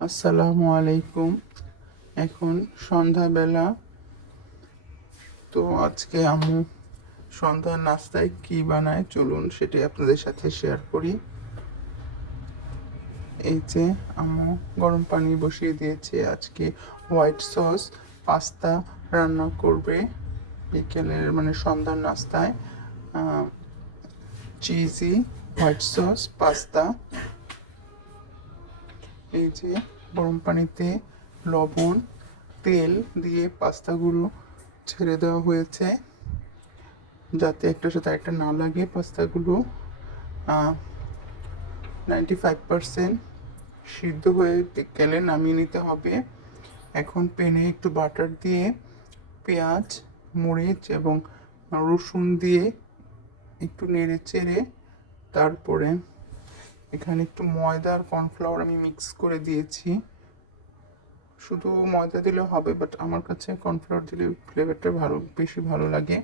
আসসালামু আলাইকুম। এখন সন্ধ্যাবেলা। তো আজকে আম্মু সন্ধ্যার নাস্তায় কি বানায় চলুন সেটি আপনাদের সাথে শেয়ার করি। এই যে আম্মু গরম পানি বসিয়ে দিয়েছি, আজকে হোয়াইট সস পাস্তা রান্না করবে বিকেলের মানে সন্ধ্যার নাস্তায়। চিজি হোয়াইট সস পাস্তা এই যে গরম পানিতে লবণ, তেল দিয়ে পাস্তাগুলো ছেড়ে দেওয়া হয়েছে, যাতে একটার সাথে একটা না লাগে পাস্তাগুলো। নাইনটি ফাইভ পারসেন্ট সিদ্ধ হয়ে গেলে নামিয়ে নিতে হবে। এখন প্যানে একটু বাটার দিয়ে পেঁয়াজ, মরিচ এবং রসুন দিয়ে একটু নেড়ে চেড়ে তারপরে এখানে একটু ময়দা আর কর্নফ্লাওয়ার আমি মিক্স করে দিয়েছি। শুধু ময়দা দিলে হবে বাট আমার কাছে কর্নফ্লাওয়ার দিলে ফ্লেভারটা ভালো, বেশি ভালো লাগে।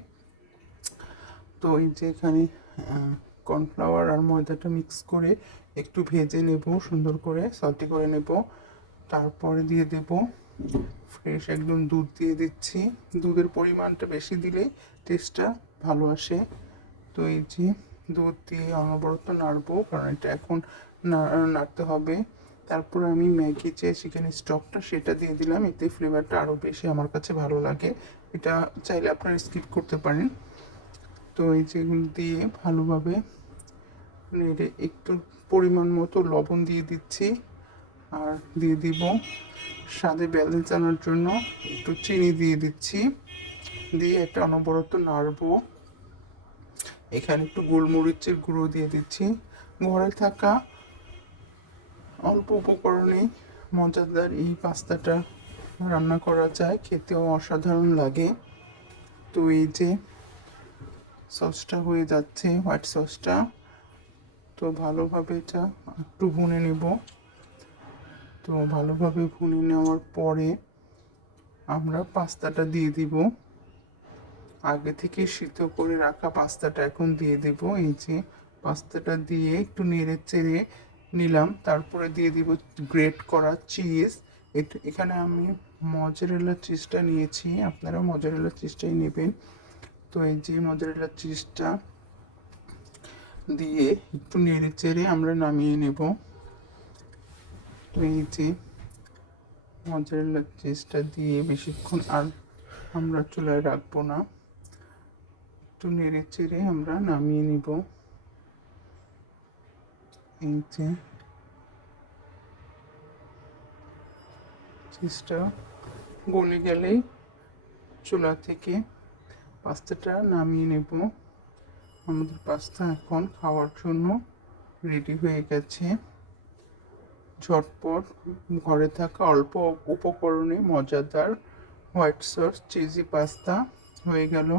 তো এই যে এখানে কর্নফ্লাওয়ার আর ময়দাটা মিক্স করে একটু ভেজে নেব, সুন্দর করে সল্টি করে নেব। তারপরে দিয়ে দেব ফ্রেশ একদম দুধ দিয়ে দিচ্ছি। দুধের পরিমাণটা বেশি দিলে টেস্টটা ভালো আসে। তো এই যে দুধ দিয়ে অনবরত নাড়বো, কারণ এটা এখন নাড়তে হবে। তারপর আমি ম্যাগি যে চিকেন স্টকটা সেটা দিয়ে দিলাম, এতে ফ্লেভারটা আরও বেশি আমার কাছে ভালো লাগে। এটা চাইলে আপনারা স্কিপ করতে পারেন। তো এই যেগুলো দিয়ে ভালোভাবে নেড়ে একটু পরিমাণ মতো লবণ দিয়ে দিচ্ছি। আর দিয়ে দিব স্বাদে ব্যালেন্স আনার জন্য একটু চিনি দিয়ে দিচ্ছি। দিয়ে একটা অনবরত নাড়বো। এখানে একটু গোলমরিচের গুঁড়ো দিয়ে দিচ্ছি। ঘরে থাকা অল্প উপকরণে মজাদার এই পাস্তাটা রান্না করা যায়। খেতেও অসাধারণ লাগে। তো এই যে সসটা হয়ে যাচ্ছে, হোয়াইট সসটা। তো ভালোভাবে এটা একটু ভুনে নেব। তো ভালোভাবে ভুনে নেওয়ার পরে আমরা পাস্তাটা দিয়ে দিব। আগে থেকে সিদ্ধ করে রাখা পাস্তাটা এখন দিয়ে দেব। এই যে পাস্তাটা দিয়ে একটু নেড়ে চেড়ে নিলাম। তারপরে দিয়ে দিব গ্রেট করা চিজ। এখানে আমি মজারেলা চিজটা নিয়েছি। আপনারা মজারেলা চিজটাই নেবেন। তো এই যে মজারেলা চিজটা দিয়ে একটু নেড়ে চেড়ে আমরা নামিয়ে নেব। তো এই যে মজারেলা চিজটা দিয়ে বেশিক্ষণ আর আমরা চুলায় রাখব না। একটু নেড়ে চেড়ে আমরা নামিয়ে নিব। এই যে চিজটা গলে গেলেই চুলা থেকে পাস্তাটা নামিয়ে নেব। আমাদের পাস্তা এখন খাওয়ার জন্য রেডি হয়ে গেছে। ঝটপট ঘরে থাকা অল্প উপকরণে মজাদার হোয়াইট সস চিজি পাস্তা হয়ে গেল।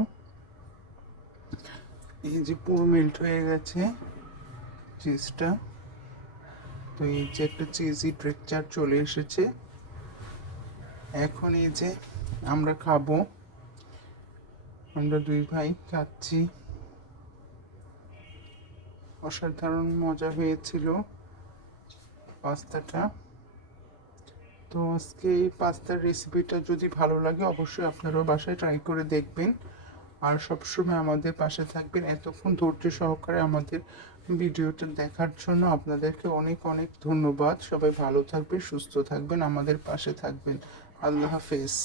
এই যে পুরো মেল্ট হয়ে গেছে চিজটা তো এই যে একটা চিজি টেক্সচার চলে এসেছে। এখন এই যে আমরা খাব। আমরা দুই ভাই খাচ্ছি। অসাধারণ মজা হয়েছিল পাস্তাটা। তো আজকে এই পাস্তার রেসিপিটা যদি ভালো লাগে, অবশ্যই আপনারাও বাসায় ট্রাই করে দেখবেন। আর সবসময় আমাদের পাশে থাকবেন। এতক্ষণ ধৈর্য সহকারে আমাদের ভিডিওটা দেখার জন্য আপনাদেরকে অনেক অনেক ধন্যবাদ। সবাই ভালো থাকবেন, সুস্থ থাকবেন, আমাদের পাশে থাকবেন। আল্লাহ হাফেজ।